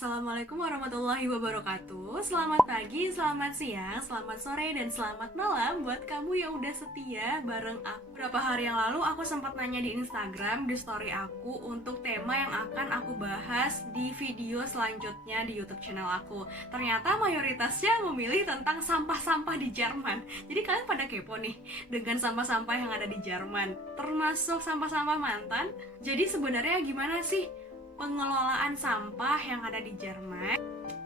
Assalamualaikum warahmatullahi wabarakatuh. Selamat pagi, selamat siang, selamat sore, dan selamat malam buat kamu yang udah setia bareng aku. Beberapa hari yang lalu aku sempat nanya di Instagram, di story aku, untuk tema yang akan aku bahas di video selanjutnya di YouTube channel aku. Ternyata mayoritasnya memilih tentang sampah-sampah di Jerman. Jadi kalian pada kepo nih dengan sampah-sampah yang ada di Jerman, termasuk sampah-sampah mantan. Jadi sebenarnya gimana sih pengelolaan sampah yang ada di Jerman?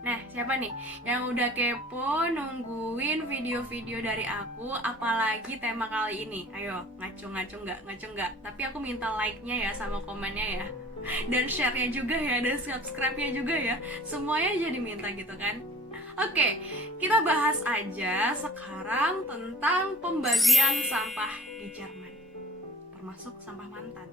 Nah, siapa nih yang udah kepo nungguin video-video dari aku, apalagi tema kali ini? Ayo, ngacung nggak? Tapi aku minta like-nya ya sama komennya ya. Dan share-nya juga ya, dan subscribe-nya juga ya. Semuanya jadi minta gitu kan. Oke, kita bahas aja sekarang tentang pembagian sampah di Jerman, termasuk sampah mantan.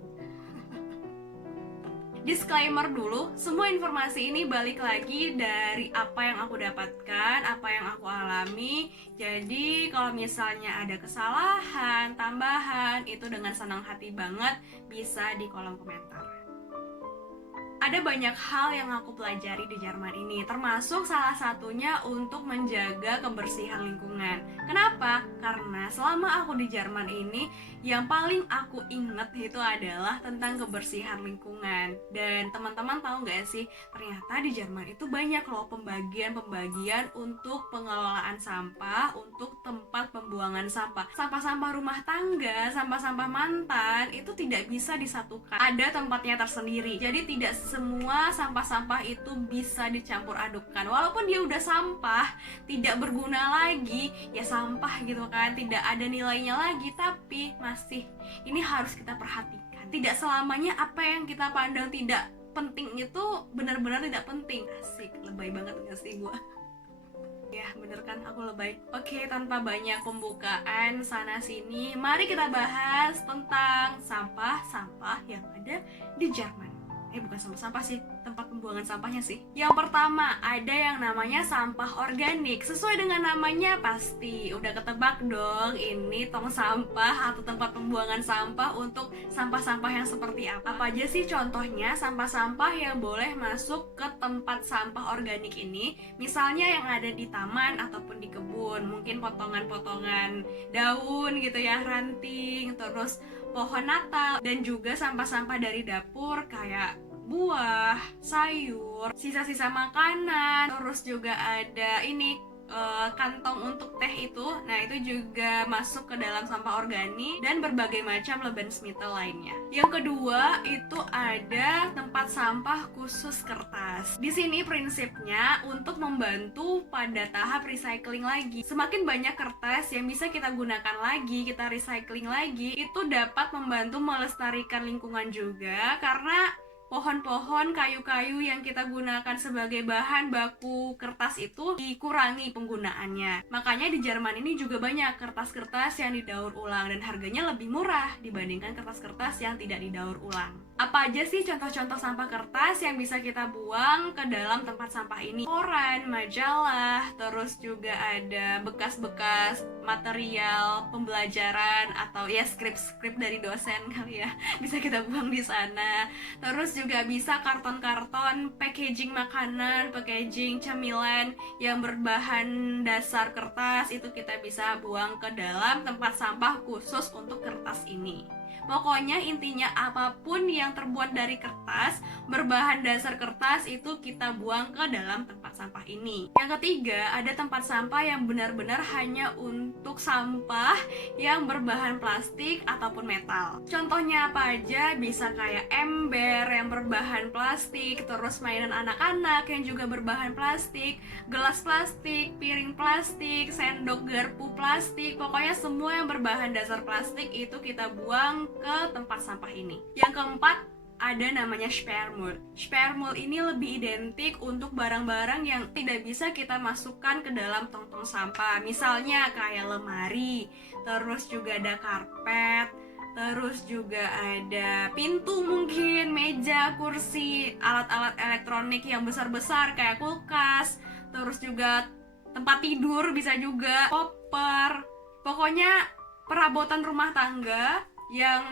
Disclaimer dulu, semua informasi ini balik lagi dari apa yang aku dapatkan, apa yang aku alami. Jadi kalau misalnya ada kesalahan, tambahan, itu dengan senang hati banget bisa di kolom komentar. Ada banyak hal yang aku pelajari di Jerman ini, termasuk salah satunya untuk menjaga kebersihan lingkungan. Kenapa? Karena selama aku di Jerman ini, yang paling aku inget itu adalah tentang kebersihan lingkungan. Dan teman-teman tahu nggak sih, ternyata di Jerman itu banyak loh pembagian untuk pengelolaan sampah, untuk tempat pembuangan sampah. Sampah-sampah rumah tangga, sampah-sampah mantan, itu tidak bisa disatukan. Ada tempatnya tersendiri. Jadi tidak semua sampah-sampah itu bisa dicampur adukkan. Walaupun dia udah sampah, tidak berguna lagi, ya sampah gitu kan, tidak ada nilainya lagi, tapi masih ini harus kita perhatikan. Tidak selamanya apa yang kita pandang tidak penting itu benar-benar tidak penting. Asik, lebay banget gak sih gua? Ya bener kan, aku lebay. Oke, tanpa banyak pembukaan sana sini, mari kita bahas tentang sampah-sampah yang ada di Jerman. Bukan sampah sih, tempat pembuangan sampahnya sih. Yang pertama, ada yang namanya sampah organik. Sesuai dengan namanya pasti udah ketebak dong, ini tong sampah atau tempat pembuangan sampah untuk sampah-sampah yang seperti apa. Apa aja sih contohnya sampah-sampah yang boleh masuk ke tempat sampah organik ini? Misalnya yang ada di taman ataupun di kebun, mungkin potongan-potongan daun gitu ya, ranting, terus pohon natal, dan juga sampah-sampah dari dapur kayak buah, sayur, sisa-sisa makanan, terus juga ada ini kantong untuk teh itu. Nah, itu juga masuk ke dalam sampah organik dan berbagai macam Lebensmittel lainnya. Yang kedua, itu ada tempat sampah khusus kertas. Di sini prinsipnya untuk membantu pada tahap recycling lagi. Semakin banyak kertas yang bisa kita gunakan lagi, kita recycling lagi, itu dapat membantu melestarikan lingkungan juga, karena pohon-pohon, kayu-kayu yang kita gunakan sebagai bahan baku kertas itu dikurangi penggunaannya. Makanya di Jerman ini juga banyak kertas-kertas yang didaur ulang dan harganya lebih murah dibandingkan kertas-kertas yang tidak didaur ulang. Apa aja sih contoh-contoh sampah kertas yang bisa kita buang ke dalam tempat sampah ini? Koran, majalah, terus juga ada bekas-bekas material pembelajaran atau ya skrip-skrip dari dosen kali ya, bisa kita buang di sana. Terus juga bisa karton-karton packaging makanan, packaging cemilan yang berbahan dasar kertas, itu kita bisa buang ke dalam tempat sampah khusus untuk kertas ini. Pokoknya intinya apapun yang terbuat dari kertas, berbahan dasar kertas, itu kita buang ke dalam tempat sampah ini. Yang ketiga, ada tempat sampah yang benar-benar hanya untuk sampah yang berbahan plastik ataupun metal. Contohnya apa aja? Bisa kayak ember yang berbahan plastik, terus mainan anak-anak yang juga berbahan plastik, gelas plastik, piring plastik, sendok garpu plastik. Pokoknya semua yang berbahan dasar plastik itu kita buang ke tempat sampah ini. Yang keempat, ada namanya Sperrmüll. Sperrmüll ini lebih identik untuk barang-barang yang tidak bisa kita masukkan ke dalam tong-tong sampah. Misalnya kayak lemari, terus juga ada karpet, terus juga ada pintu mungkin, meja, kursi, alat-alat elektronik yang besar-besar kayak kulkas, terus juga tempat tidur bisa juga, koper. Pokoknya perabotan rumah tangga yang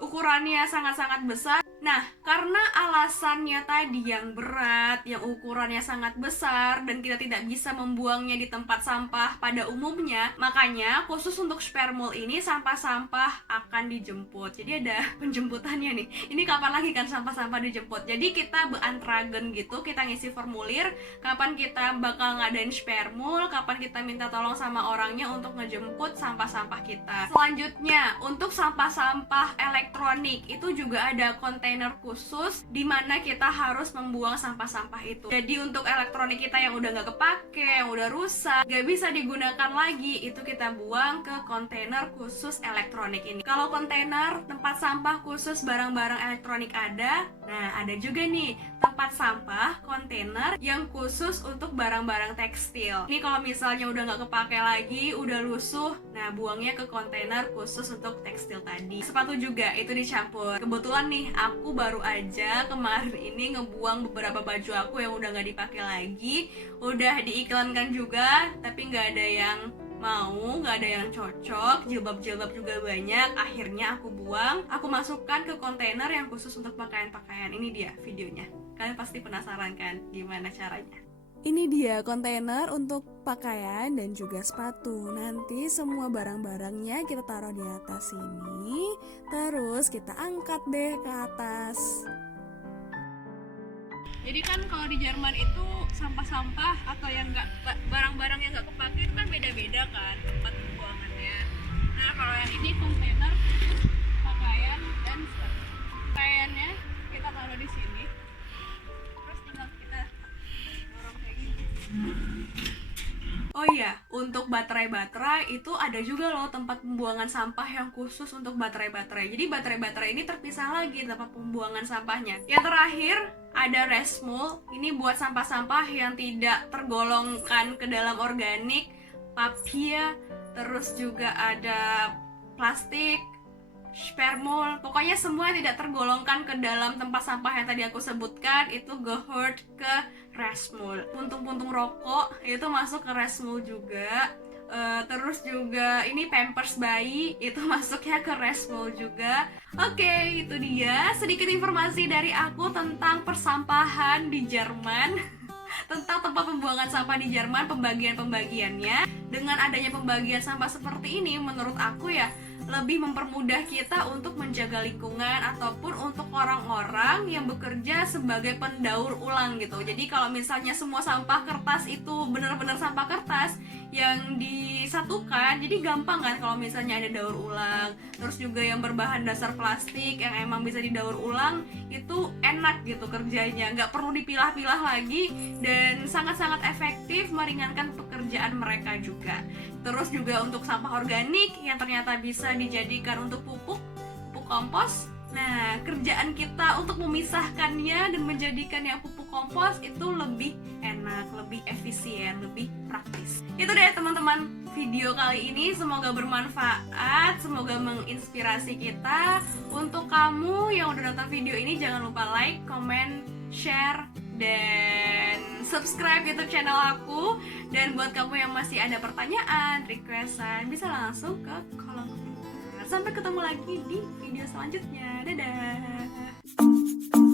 ukurannya sangat-sangat besar. Nah, karena alasannya tadi yang berat, yang ukurannya sangat besar, dan kita tidak bisa membuangnya di tempat sampah pada umumnya, makanya khusus untuk Spermul ini sampah-sampah akan dijemput. Jadi ada penjemputannya nih. Ini kapan lagi kan sampah-sampah dijemput? Jadi kita beantragen gitu, kita ngisi formulir, kapan kita bakal ngadain Spermul, kapan kita minta tolong sama orangnya untuk ngejemput sampah-sampah kita. Selanjutnya, untuk sampah-sampah elektronik, itu juga ada kontainer khusus di mana kita harus membuang sampah-sampah itu. Jadi untuk elektronik kita yang udah nggak kepake, yang udah rusak, nggak bisa digunakan lagi, itu kita buang ke kontainer khusus elektronik ini. Kalau kontainer tempat sampah khusus barang-barang elektronik ada, nah ada juga nih tempat sampah kontainer yang khusus untuk barang-barang tekstil. Ini kalau misalnya udah nggak kepake lagi, udah lusuh, nah buangnya ke kontainer khusus untuk tekstil tadi. Sepatu juga itu dicampur. Kebetulan nih aku baru aja kemarin ini ngebuang beberapa baju aku yang udah nggak dipakai lagi, udah diiklankan juga tapi nggak ada yang mau, nggak ada yang cocok, jilbab-jilbab juga banyak, akhirnya aku buang, aku masukkan ke kontainer yang khusus untuk pakaian-pakaian. Ini dia videonya, kalian pasti penasaran kan gimana caranya. Ini dia kontainer untuk pakaian dan juga sepatu. Nanti semua barang-barangnya kita taruh di atas sini, terus kita angkat deh ke atas. Jadi kan kalau di Jerman itu sampah-sampah atau yang nggak, barang-barang yang nggak kepake itu kan beda-beda kan tempat pembuangannya. Nah kalau yang ini kontainer khusus pakaian dan sepatu. Pakaiannya kita taruh di sini, terus tinggal kita dorong kayak gini. Oh iya, untuk baterai-baterai itu ada juga loh tempat pembuangan sampah yang khusus untuk baterai-baterai. Jadi baterai-baterai ini terpisah lagi tempat pembuangan sampahnya. Yang terakhir ada Resmul. Ini buat sampah-sampah yang tidak tergolongkan ke dalam organik, papier, terus juga ada plastik, Spermul, pokoknya semua yang tidak tergolongkan ke dalam tempat sampah yang tadi aku sebutkan itu gehört ke Resmul. Puntung-puntung rokok itu masuk ke Resmul juga. Terus juga ini pampers bayi itu masuknya ke Resmul juga. Oke, itu dia sedikit informasi dari aku tentang persampahan di Jerman. Tentang tempat pembuangan sampah di Jerman, pembagian-pembagiannya. Dengan adanya pembagian sampah seperti ini, menurut aku ya lebih mempermudah kita untuk menjaga lingkungan ataupun untuk orang-orang yang bekerja sebagai pendaur ulang gitu. Jadi kalau misalnya semua sampah kertas itu benar-benar sampah kertas yang disatukan, jadi gampang kan kalau misalnya ada daur ulang. Terus juga yang berbahan dasar plastik yang emang bisa didaur ulang, itu enak gitu kerjanya, nggak perlu dipilah-pilah lagi dan sangat-sangat efektif meringankan pekerjaan mereka juga. Terus juga untuk sampah organik yang ternyata bisa dijadikan untuk pupuk kompos. Nah, kerjaan kita untuk memisahkannya dan menjadikannya pupuk kompos itu lebih enak, lebih efisien, lebih praktis. Itu deh teman-teman video kali ini, semoga bermanfaat, semoga menginspirasi kita. Untuk kamu yang udah nonton video ini, jangan lupa like, comment, share, dan subscribe YouTube channel aku. Dan buat kamu yang masih ada pertanyaan, requestan, bisa langsung ke kolom komentar. Sampai ketemu lagi di video selanjutnya. Dadah.